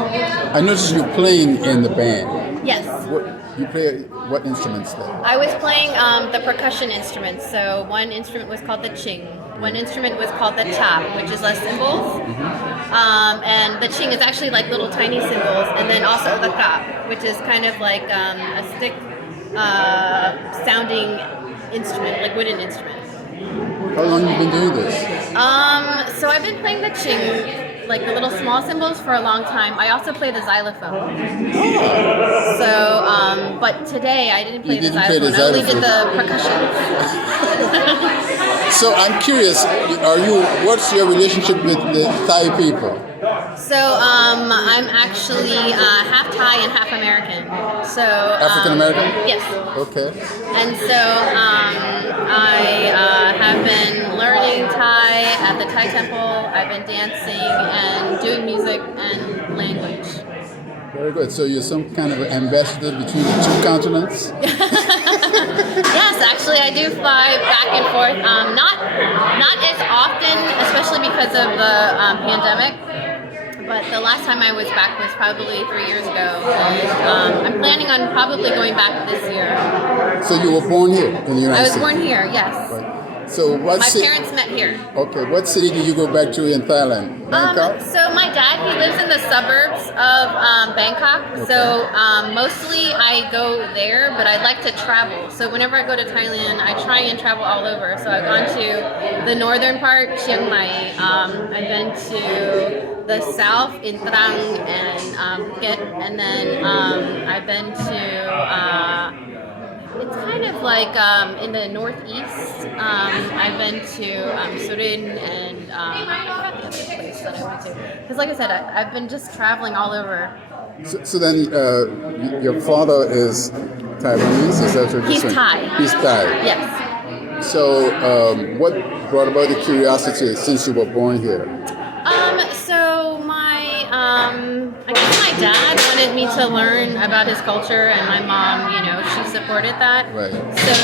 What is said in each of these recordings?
I noticed you playing in the band. Yes. What you play? What instruments there? I was playing the percussion instruments. So one instrument was called the ching. One instrument was called the tap, which is less cymbals. And the ching is actually like little tiny cymbals. And then also the ka, which is kind of like a stick sounding instrument, like wooden instrument. How long have you been doing this? So I've been playing the ching, like the little small cymbals, for a long time. I also play the xylophone. So, but today I didn't play the xylophone. I only did the percussion. So I'm curious. What's your relationship with the Thai people? So I'm actually half Thai and half American. So African American? Yes. Okay. And so I have been learning Thai at the Thai temple. I've been dancing and doing music and language. Very good. So you're some kind of ambassador between the two continents? Yes, actually, I do fly back and forth. Not as often, especially because of the pandemic. But the last time I was back was probably 3 years ago, and I'm planning on probably going back this year. So you were born here in the United States? I was born here, yes. Right. So my parents met here. Okay, what city did you go back to in Thailand? Bangkok? So my dad, he lives in the suburbs of Bangkok. Okay. So mostly I go there, but I like to travel. So whenever I go to Thailand, I try and travel all over. So I've gone to the northern part, Chiang Mai. I've been to the south in Trang and Phuket, and then I've been to it's kind of like in the northeast. I've been to Surin and I forgot the other place that I went to. Because like I said, I've been just traveling all over. So then your father is Taiwanese? Is that what you're He's saying? Thai. He's Thai. Yes. So what brought about the curiosity since you were born here? So I guess my dad wanted me to learn about his culture, and my mom, she supported that. Right. So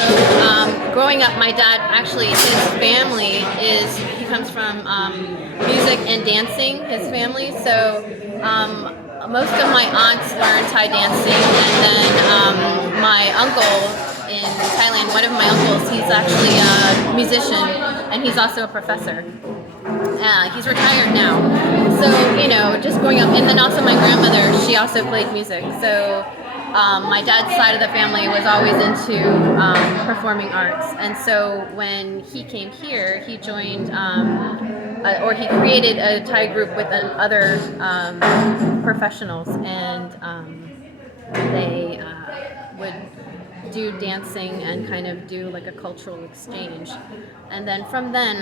growing up, my dad, actually, his family he comes from music and dancing, his family. So most of my aunts learned Thai dancing, and then my uncle in Thailand, one of my uncles, he's actually a musician, and he's also a professor. He's retired now. So, just growing up. And then also my grandmother, she also played music. So my dad's side of the family was always into performing arts. And so when he came here, he joined, he created a Thai group with other professionals. And they would do dancing and kind of do like a cultural exchange. And then from then,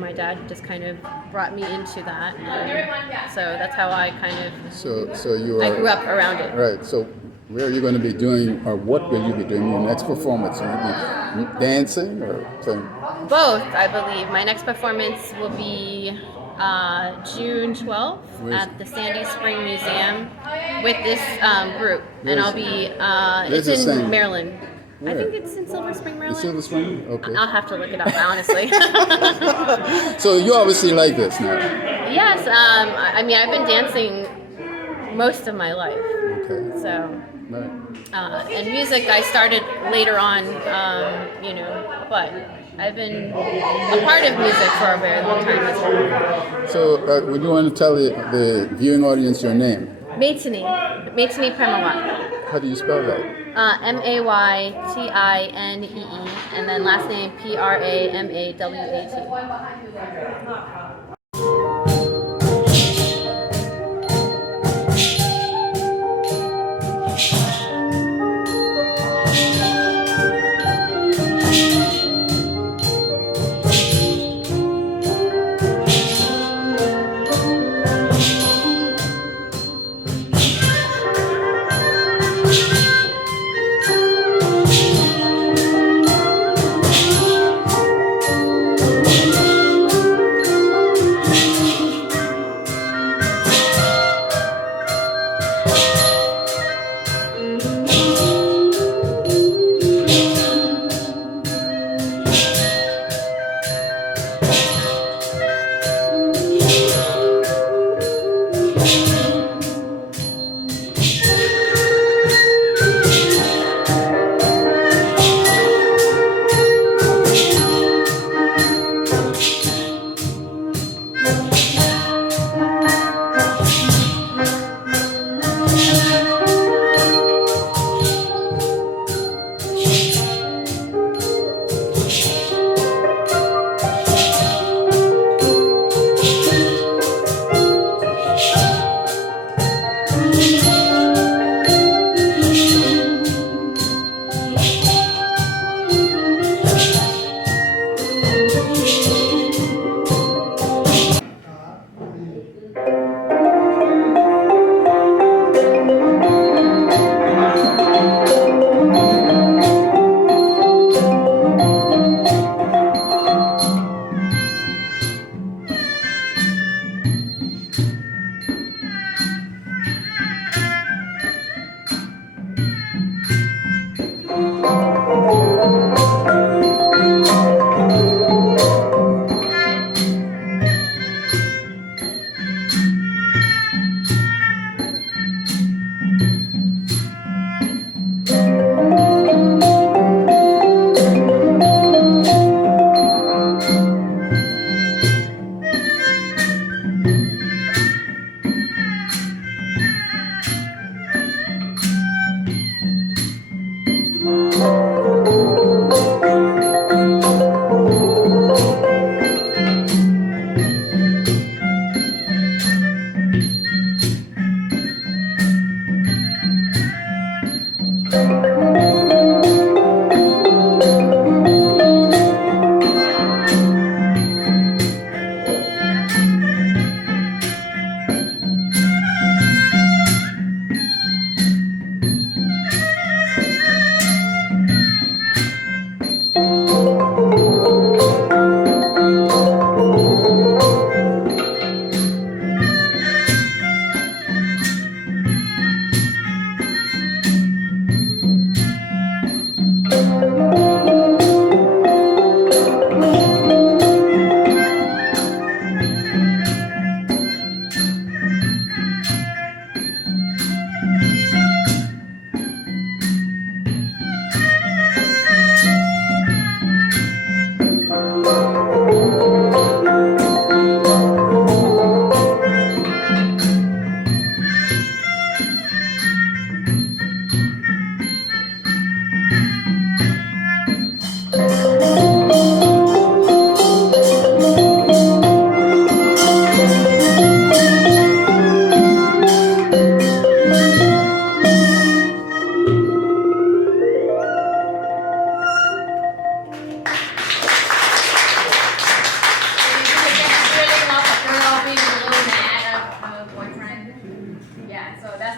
my dad just kind of brought me into that. And so that's how I kind of, I grew up around it. Right. So where are you going to be doing, or what will you be doing in your next performance? Will you be dancing or playing? Both, I believe. My next performance will be June 12th at the Sandy Spring Museum with this group. And I'll be, it's in Maryland. Where? I think it's in Silver Spring, Maryland. Silver Spring? Okay. I'll have to look it up, honestly. So you obviously like this now? Yes. I've been dancing most of my life. Okay. So, right. And music I started later on, but I've been a part of music for a very long time as well. So would you want to tell the viewing audience your name? Maytini Pramawat. How do you spell that? Maytinee, and then last name Pramawat.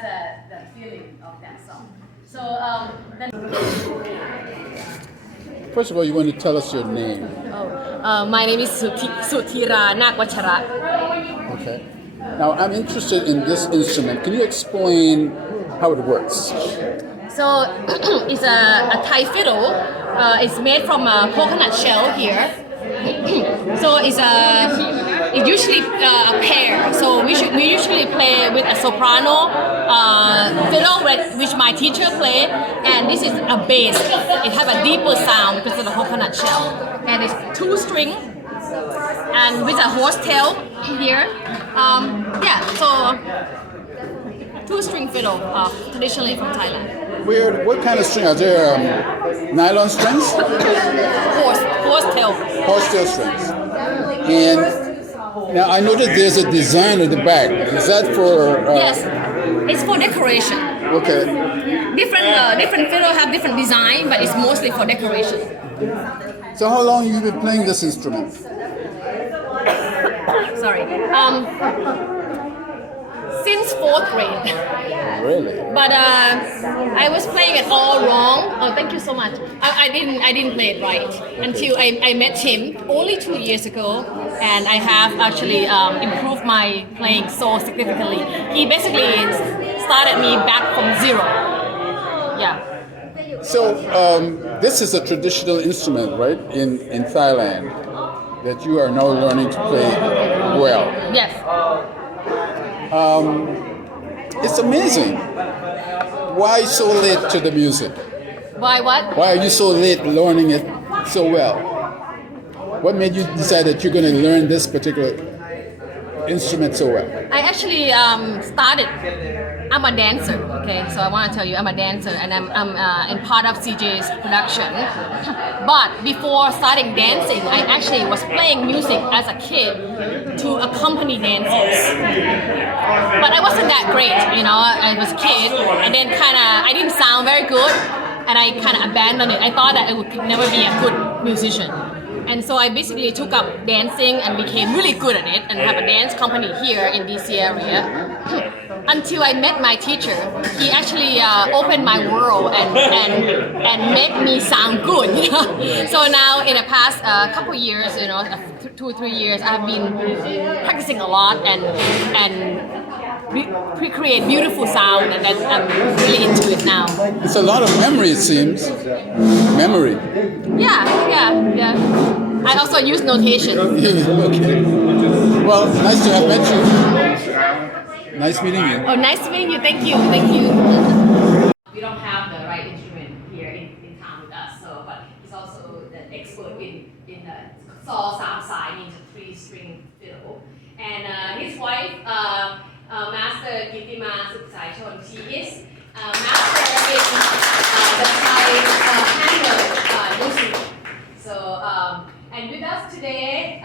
that's the feeling of that song. So then. First of all, you want to tell us your name. My name is Suthira Nakwachara. Okay. Now, I'm interested in this instrument. Can you explain how it works? So it's a Thai fiddle. It's made from a coconut shell here. So it's usually a pair. So we usually play with a soprano fiddle, which my teacher played, and this is a bass. It has a deeper sound because of the coconut shell, and it's 2 string, and with a horsetail here. So 2 string fiddle, traditionally from Thailand. Weird. What kind of string? Are there nylon strings? Horsetail. Horsetail strings. And now I noticed there's a design at the back. Is that for? Yes, it's for decoration. Okay. Different fiddle have different design, but it's mostly for decoration. So how long have you been playing this instrument? Sorry. Since 4th grade. Really? But I was playing it all wrong. Oh, thank you so much. I didn't play it right until I met him only 2 years ago, and I have actually improved my playing so significantly. He basically started me back from 0. Yeah. So this is a traditional instrument, right? In Thailand, that you are now learning to play well. Yes. It's amazing. Why so late to the music? Why what? Why are you so late learning it so well? What made you decide that you're going to learn this particular instrument so well? I actually started. I'm a dancer. Okay, so I want to tell you, I'm a dancer, and I'm in part of CJ's production. But before starting dancing, I actually was playing music as a kid to accompany dancers. But I wasn't that great, you know. I was a kid, and then I didn't sound very good, and I kind of abandoned it. I thought that I would never be a good musician. And so I basically took up dancing and became really good at it, and have a dance company here in DC area. Until I met my teacher, he actually opened my world and made me sound good. You know? So now in the past couple years, 2 or 3 years, I've been practicing a lot and recreate beautiful sound, and I'm really into it now. It's a lot of memory, it seems. Memory. Yeah. I also use notation. Okay. Well, nice to have met you. Nice meeting you. Oh, nice to meet you. Thank you. We don't have the right instrument here in town with us, but he's also the expert in the saw sam sai, means a 3-string fiddle. And his wife, Master Gitima Suksaichon, she is master in the Thai handmade music. So, and with us today,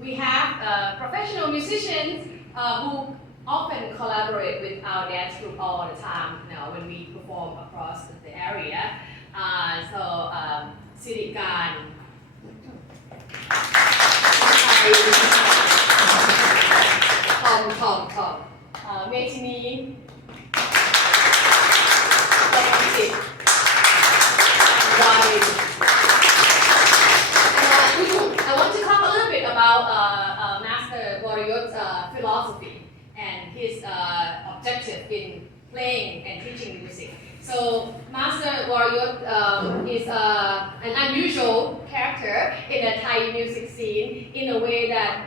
we have professional musicians who often collaborate with our dance group all the time, when we perform across the area. Sirikan, Tom, Metini, Romantic, Wine. I want to talk a little bit about Master Warrior's philosophy and his objective in playing and teaching music. So Master Warrior is an unusual character in the Thai music scene in a way that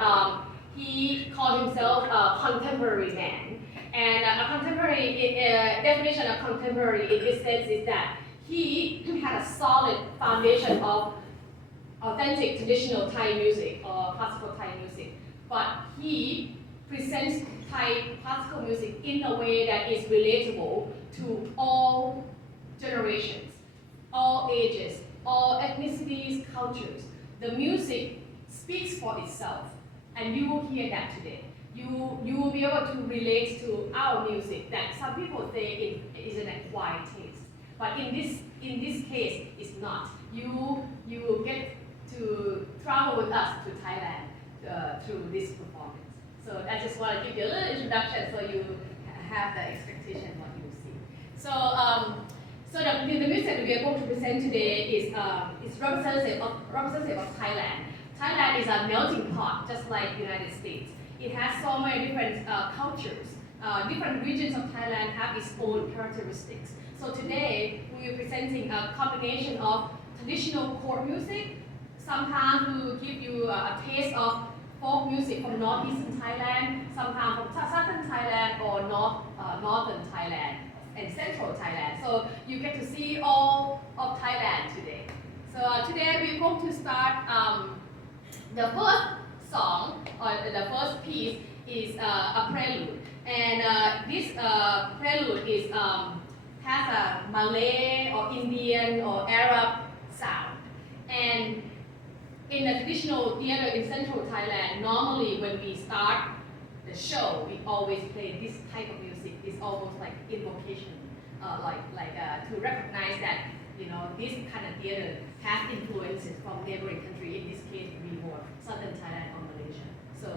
he called himself a contemporary man. And a contemporary definition of contemporary in this sense is that he had a solid foundation of authentic traditional Thai music or classical Thai music, but he presents Thai classical music in a way that is relatable to all generations, all ages, all ethnicities, cultures. The music speaks for itself, and you will hear that today. You will be able to relate to our music that some people say it is an acquired taste, but in this case, it's not. You will get to travel with us to Thailand through this performance. So I just want to give you a little introduction so you have the expectation what you see. So the music we are going to present today is representative of Thailand. Thailand is a melting pot, just like the United States. It has so many different cultures. Different regions of Thailand have its own characteristics. So today we are presenting a combination of traditional core music. Sometimes we will give you a taste of folk music from northeastern Thailand, sometimes from southern Thailand or northern Thailand and central Thailand. So you get to see all of Thailand today. So today we're going to start the first song or the first piece is a prelude, and this prelude is has a Malay or Indian or Arab sound. And in the traditional theater in central Thailand, normally when we start the show, we always play this type of music. It's almost like invocation, to recognize that this kind of theater has influences from neighboring country. In this case, we were southern Thailand or Malaysia. So